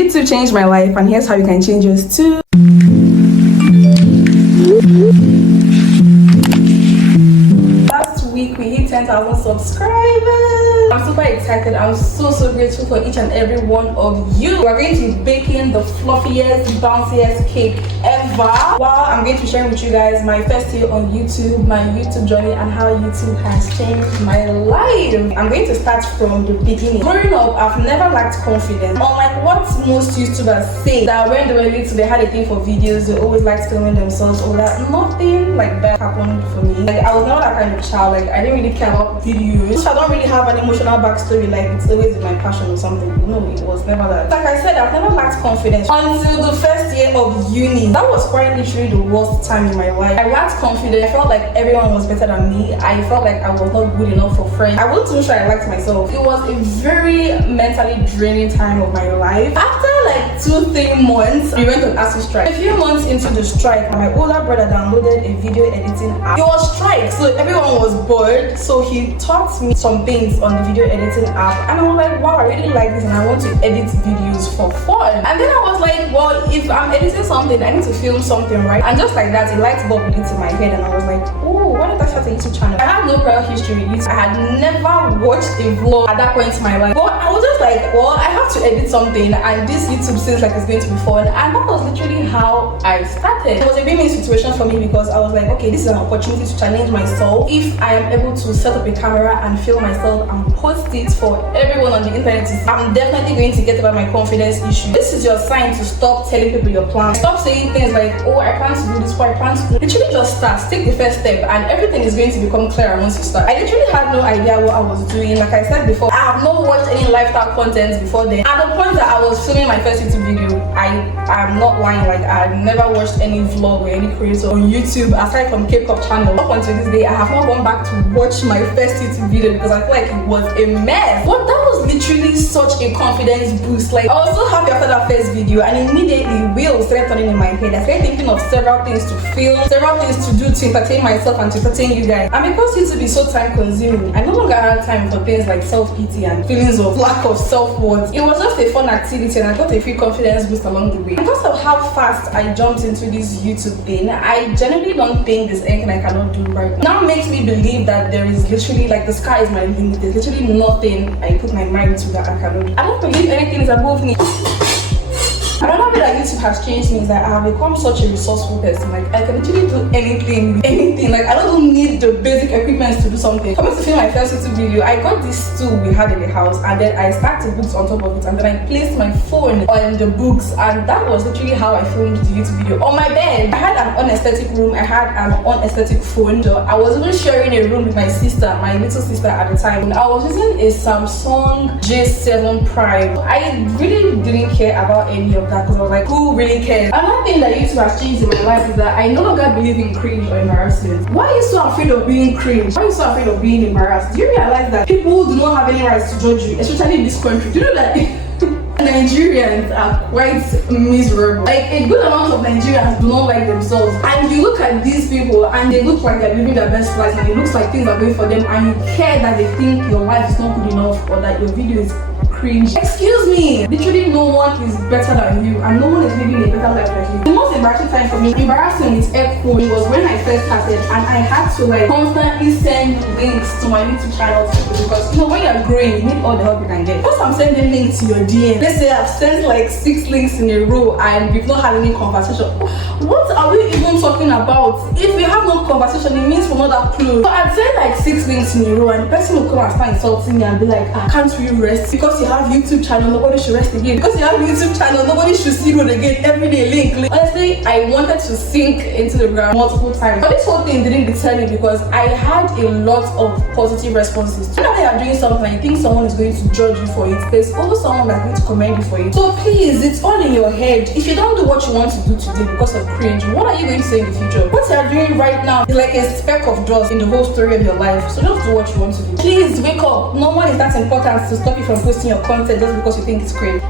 YouTube changed my life, and here's how you can change yours too. Last week we hit 10,000 subscribers. I'm super excited. I'm so grateful for each and every one of you. We're going to be baking the fluffiest, bounciest cake ever. While I'm going to be sharing with you guys my first year on YouTube, my YouTube journey, and how YouTube has changed my life. I'm going to start from the beginning. Growing up, I've never lacked confidence. Unlike what most YouTubers say, that when they were little, they had a thing for videos, they always liked filming themselves, all that. Nothing like that happened for me. Like, I was never that kind of child. Like, I didn't really care about videos. So I don't really have an emotional backstory, like it's always my passion or something. No, it was never that. Like I said, I've never lacked confidence until the first year of uni. That was quite literally the worst time in my life. I lacked confidence. I felt like everyone was better than me. I felt like I was not good enough for friends. I wasn't too sure I liked myself. It was a very mentally draining time of my life. After like 2-3 months, we went on ASU strike. A few months into the strike, my older brother downloaded a video editing app. It was strike, so everyone was bored. So he taught me some things on the video editing app, and I was like, wow, I really like this and I want to edit videos for fun. And then I was like, well, if I'm editing something, I need to film something, right? And just like that, a light bulb lit in my head, and I was like, oh, why did I start a YouTube channel? I had no prior history. I had never watched a vlog at that point in my life, but I was just like, well, I have to edit something, and this YouTube seems like it's going to be fun. And that was literally how I started. It was a win-win situation for me, because I was like, okay, this is an opportunity to challenge myself. If I am able to set up a camera and film myself and post it for everyone on the internet to see, I'm definitely going to get over my confidence issue. This is your sign to stop telling people your plans. Stop saying things like, oh, I plan to do this, or I plan to do. Literally just start. Take the first step, and everything is going to become clearer once you start. I literally had no idea what I was doing. Like I said before, I have not watched any lifestyle content before then. At the point that I was filming my first YouTube video, I'm not lying, like I had never watched any vlog or any creator on YouTube aside from K-pop channel. Up until this day, I have not gone back to watch my first YouTube video because I feel like it was a mess. But that was literally such a confidence boost. Like, I was so happy after that first video, and immediately wheels started turning in my head. I started thinking of several things to film, several things to do to entertain myself and to entertain you guys. And because YouTube is so time consuming, I no longer had time for things like self-pity and feelings of lack of self-worth. It was just a fun activity, and I got a free confidence boost along the way. Because of how fast I jumped into this YouTube thing, I generally don't think there's anything I cannot do right now. Now makes me believe that there is literally, like, the sky is my limit. There's literally nothing I put my mind to that I cannot do. I don't believe anything is above me. Another way that YouTube has changed me is that I have become such a resourceful person. Like, I can literally do anything. Like, I don't need the basic equipment to do something. Coming to film my first YouTube video, I got this stool we had in the house, and then I stacked the books on top of it, and then I placed my phone on the books, and that was literally how I filmed the YouTube video. On my bed, I had an unaesthetic room, I had an unaesthetic phone. So I was even sharing a room with my sister, my little sister at the time. I was using a Samsung J7 Prime. I really didn't care about any of that, because I was like, who really cares? Another thing that YouTube has changed in my life is that I no longer believe in cringe or embarrassment. Why are you so afraid of being cringe? Why are you so afraid of being embarrassed? Do you realize that people do not have any rights to judge you, especially in this country? Do you know that Nigerians are quite miserable? Like, a good amount of Nigerians do not like themselves, and you look at these people and they look like they're living their best lives, and it looks like things are going for them, and you care that they think your life is not good enough or that your video is cringe. Excuse me, literally no one is better than you, and no one is living a better life than you. The most embarrassing time for me, embarrassing with air quotes, was when I first started, and I had to like constantly send links to my YouTube channel to people, because you know, when you're growing, you need all the help you can get. Once I'm sending links to your DM, let's say I've sent like 6 links in a row and we've not had any conversation. What are we even talking about? If we have no conversation, it means we're not that close. So I'd send like 6 links in a row, and the person will come and start insulting me and be like, can't we rest? Because you have YouTube channel, nobody should rest again. Because you have YouTube channel, nobody should see road again. Every day link. Honestly, I wanted to sink into the ground multiple times, but this whole thing didn't deter me, because I had a lot of positive responses. Whenever you're doing something and you think someone is going to judge you for it, there's also someone that's going to commend you for it. So please, it's all in your head. If you don't do what you want to do today because of cringe, what are you going to say in the future? What you're doing right now is like a speck of dust in the whole story of your life. So just do what you want to do. Please wake up. No one is that important to stop you from posting your content just because you think it's cringe.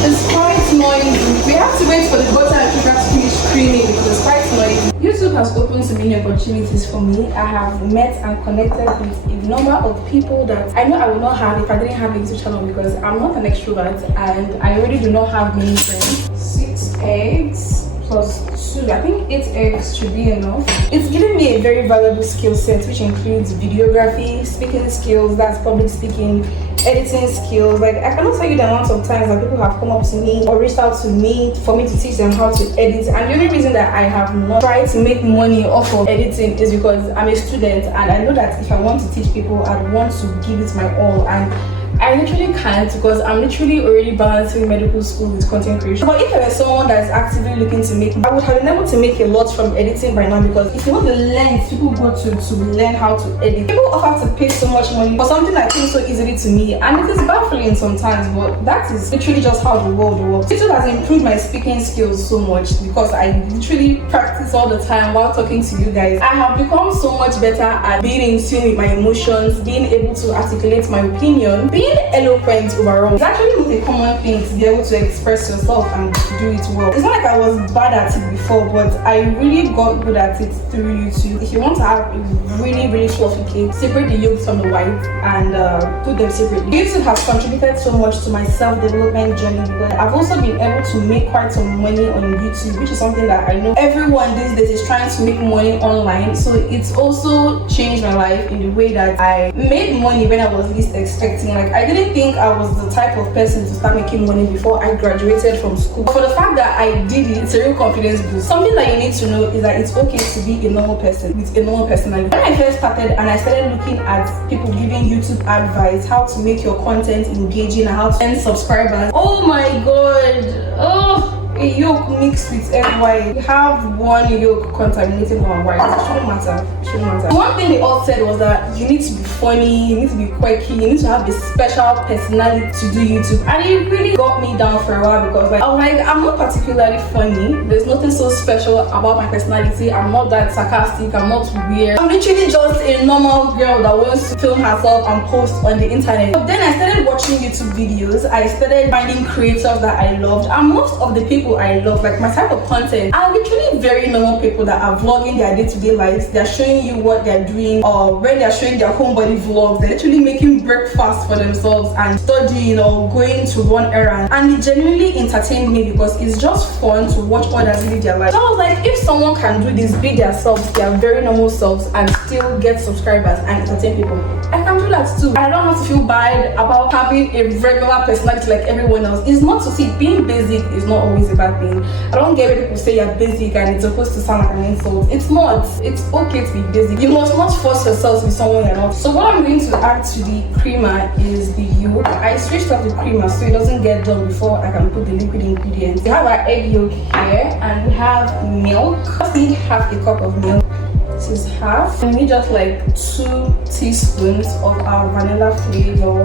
It's quite noisy. We have to wait for the butter and sugar to finish creaming because it's quite noisy. YouTube has opened so many opportunities for me. I have met and connected with a number of people that I know I would not have if I didn't have a YouTube channel, because I'm not an extrovert and I really do not have many friends. 6 eggs plus 2, I think 8 eggs should be enough. It's given me a very valuable skill set, which includes videography, speaking skills, that's public speaking, editing skills. Like, I cannot tell you the amount of times that people have come up to me or reached out to me for me to teach them how to edit. And the only reason that I have not tried to make money off of editing is because I'm a student, and I know that if I want to teach people, I'd want to give it my all, and I literally can't, because I'm literally already balancing medical school with content creation. But if I were someone that is actively looking to make, I would have been able to make a lot from editing by now, because if you know the length people go to learn how to edit, people offer to pay so much money for something that came so easily to me, and it is baffling sometimes, but that is literally just how the world works. YouTube has improved my speaking skills so much because I literally practice all the time while talking to you guys. I have become so much better at being in tune with my emotions, being able to articulate my opinion, being eloquent overall. It's actually not a common thing to be able to express yourself and to do it well. It's not like I was bad at it before, but I really got good at it through YouTube. If you want to have a really fluffy cake, separate the yolks from the white and put them separately. YouTube has contributed so much to my self-development journey, because I've also been able to make quite some money on YouTube, which is something that I know everyone these days is trying to make money online. So it's also changed my life in the way that I made money when I was least expecting. Like, I didn't think I was the type of person to start making money before I graduated from school. But for the fact that I did it, it's a real confidence boost. Something that you need to know is that it's okay to be a normal person with a normal personality. When I first started and I started looking at people giving YouTube advice, how to make your content engaging and how to earn subscribers, oh my god, a yolk mixed with egg white. You have one yolk contaminated one white. It shouldn't matter. One thing they all said was that you need to be funny, you need to be quirky, you need to have a special personality to do YouTube. And it really got me down for a while, because I was like, I'm not particularly funny. There's nothing so special about my personality. I'm not that sarcastic, I'm not weird. I'm literally just a normal girl that wants to film herself and post on the internet. But then I started watching YouTube videos. I started finding creators that I loved, and most of the people I love, like my type of content, are literally very normal people that are vlogging their day-to-day lives. They're showing you what they're doing, or when they're showing their homebody vlogs, they're literally making breakfast for themselves and studying or going to run errands. And it genuinely entertained me, because it's just fun to watch others live their life. So I was like, if someone can do this, be themselves, their very normal selves, and still get subscribers and entertain people, I can do that too. I don't have to feel bad about having a regular personality like everyone else. It's not to see, being basic is not always a bad thing. I don't get when people say you're basic and it's supposed to sound like an insult. It's not. It's okay to be basic. You must not force yourself to be someone you're not. So what I'm going to add to the creamer is the yolk. I switched off the creamer so it doesn't get done before I can put the liquid ingredients. We have our egg yolk here, and we have milk. I need half a cup of milk. This is half. And we need just like 2 teaspoons of our vanilla flavor.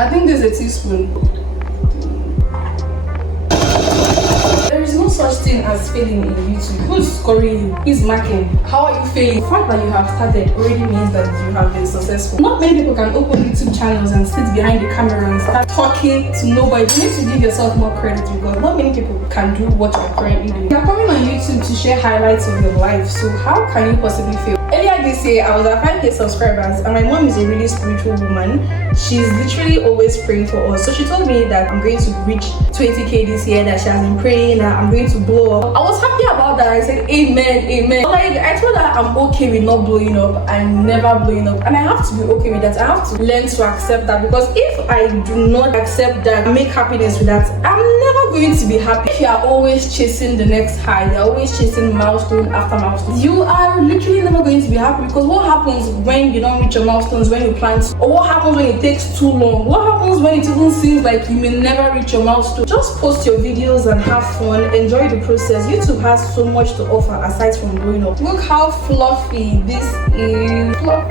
I think this is a teaspoon. There is no such thing as failing in YouTube. Who's scoring you? Who's marking? How are you failing? The fact that you have started already means that you have been successful. Not many people can open YouTube channels and sit behind the camera and start talking to nobody. You need to give yourself more credit, because not many people can do what you're currently doing. You're coming on YouTube to share highlights of your life, so how can you possibly fail? Earlier this year, I was at 5K subscribers, and my mom is a really spiritual woman. She's literally always praying for us. So she told me that I'm going to reach 20K this year, that she has been praying that I'm going to blow up. I was happy about that. I said, amen. Like, I told her I'm okay with not blowing up and never blowing up. And I have to be okay with that. I have to learn to accept that, because if I do not accept that, make happiness with that, I'm never going to be happy. If you are always chasing the next high, you're always chasing milestone after milestone, you are literally never going to be happy. Because what happens when you don't reach your milestones when you plan to? Or what happens when it takes too long? What happens when it even seems like you may never reach your milestone? Just post your videos and have fun, enjoy the process. YouTube has so much to offer aside from growing up. Look how fluffy this is. Fluff.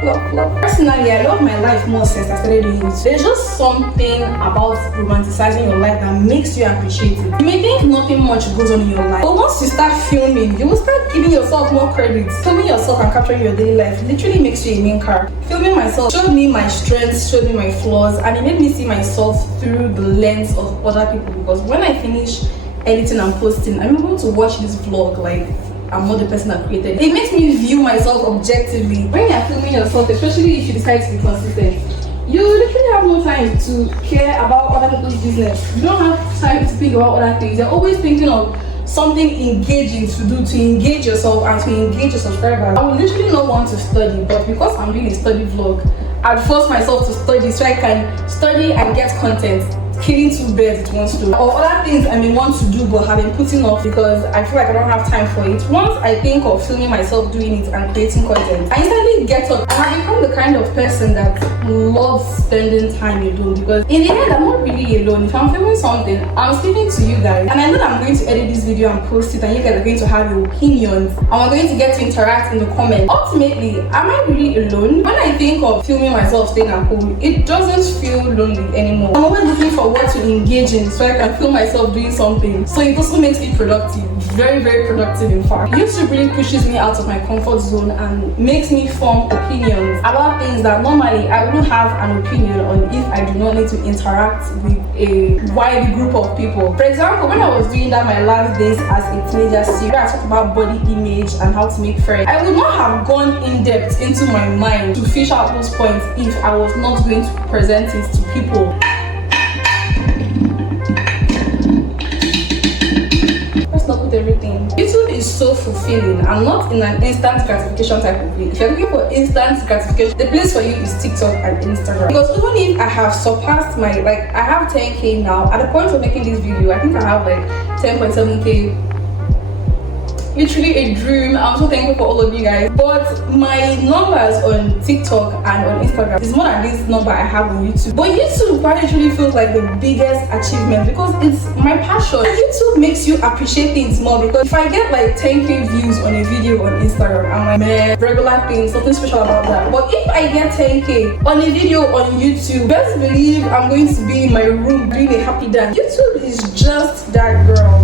Personally, I love my life more since I started doing it. There's just something about romanticizing your life that makes you appreciate it. You may think nothing much goes on in your life, but once you start filming, you will start giving yourself more credit. Filming yourself and capturing your daily life literally makes you a main character. Filming myself showed me my strengths, showed me my flaws, and it made me see myself through the lens of other people. Because when I finish editing and posting, I'm able to watch this vlog like I'm not the person that created it. It makes me view myself objectively. When you're filming yourself, especially if you decide to be consistent, you literally have no time to care about other people's business. You don't have time to think about other things. You're always thinking of something engaging to do, to engage yourself and to engage your subscribers. I would literally not want to study, but because I'm doing a study vlog, I'd force myself to study so I can study and get content. Killing two birds with one stone. Or other things I may want to do but have been putting off because I feel like I don't have time for it. Once I think of filming myself doing it and creating content, I instantly get up. I have become the kind of person that loves spending time alone, because in the end I'm not really alone. If I'm filming something, I'm speaking to you guys, and I know that I'm going to edit this video and post it, and you guys are going to have your opinions and we're going to get to interact in the comments. Ultimately, am I really alone? When I think of filming myself staying at home, it doesn't feel lonely anymore. I'm always looking for what to engage in so I can feel myself doing something. So it also makes me productive, very, very productive in fact. YouTube really pushes me out of my comfort zone and makes me form opinions about things that normally I wouldn't have an opinion on if I do not need to interact with a wide group of people. For example, when I was doing that my last days as a teenager series, I talked about body image and how to make friends. I would not have gone in depth into my mind to fish out those points if I was not going to present it to people. Everything. YouTube is so fulfilling. I'm not in an instant gratification type of way. If you're looking for instant gratification, the place for you is TikTok and Instagram. Because even if I have surpassed my, I have 10k now, at the point of making this video, I think I have 10.7k. Literally a dream. I'm so thankful for all of you guys. But my numbers on TikTok and on Instagram is more than this number I have on YouTube. But YouTube actually feels like the biggest achievement because it's my passion. And YouTube makes you appreciate things more, because if I get 10k views on a video on Instagram, I'm like, man, regular thing, something special about that. But if I get 10k on a video on YouTube, best believe I'm going to be in my room doing a happy dance. YouTube is just that girl.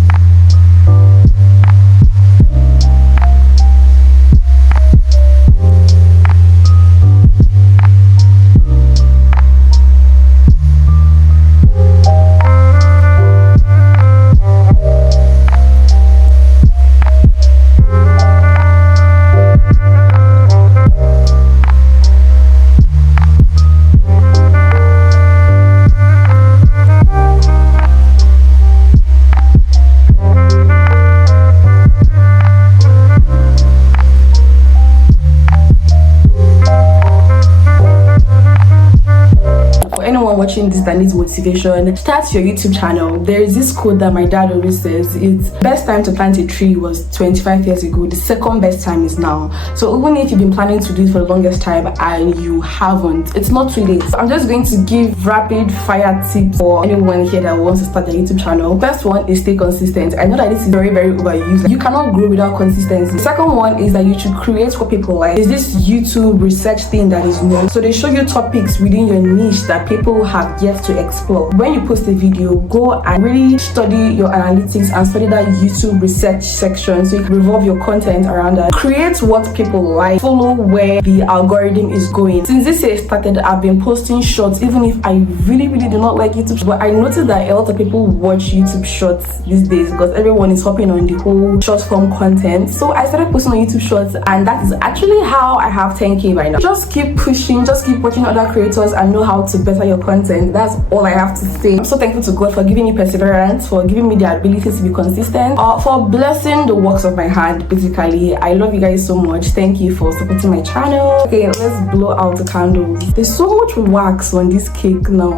Watching this that needs motivation, start your YouTube channel. There is this quote that my dad always says: it's best time to plant a tree was 25 years ago, the second best time is now. So even if you've been planning to do it for the longest time and you haven't, it's not too late. So I'm just going to give rapid fire tips for anyone here that wants to start their YouTube channel. First one is stay consistent. I know that this is very, very overused. You cannot grow without consistency. The second one is that you should create what people like. There's this YouTube research thing that is known, so they show you topics within your niche that people have yet to explore. When you post a video, go and really study your analytics and study that YouTube research section so you can revolve your content around that. Create what people like, follow where the algorithm is going. Since this year started, I've been posting shorts, even if I really do not like YouTube, but I noticed that a lot of people watch YouTube shorts these days because everyone is hopping on the whole short form content. So I started posting on YouTube shorts, and that is actually how I have 10k right now. Just keep pushing, just keep watching other creators and know how to better your content. That's all I have to say. I'm so thankful to God for giving me perseverance, for giving me the ability to be consistent, for blessing the works of my hand. Basically, I love you guys so much. Thank you for supporting my channel. Okay, let's blow out the candles. There's so much wax on this cake now.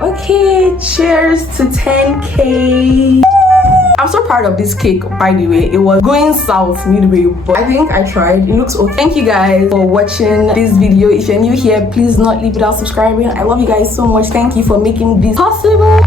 Okay, cheers to 10k. I'm so proud of this cake, by the way. It was going south midway, but I think I tried. It looks okay. Thank you guys for watching this video. If you're new here, please not leave without subscribing. I love you guys so much. Thank you for making this possible.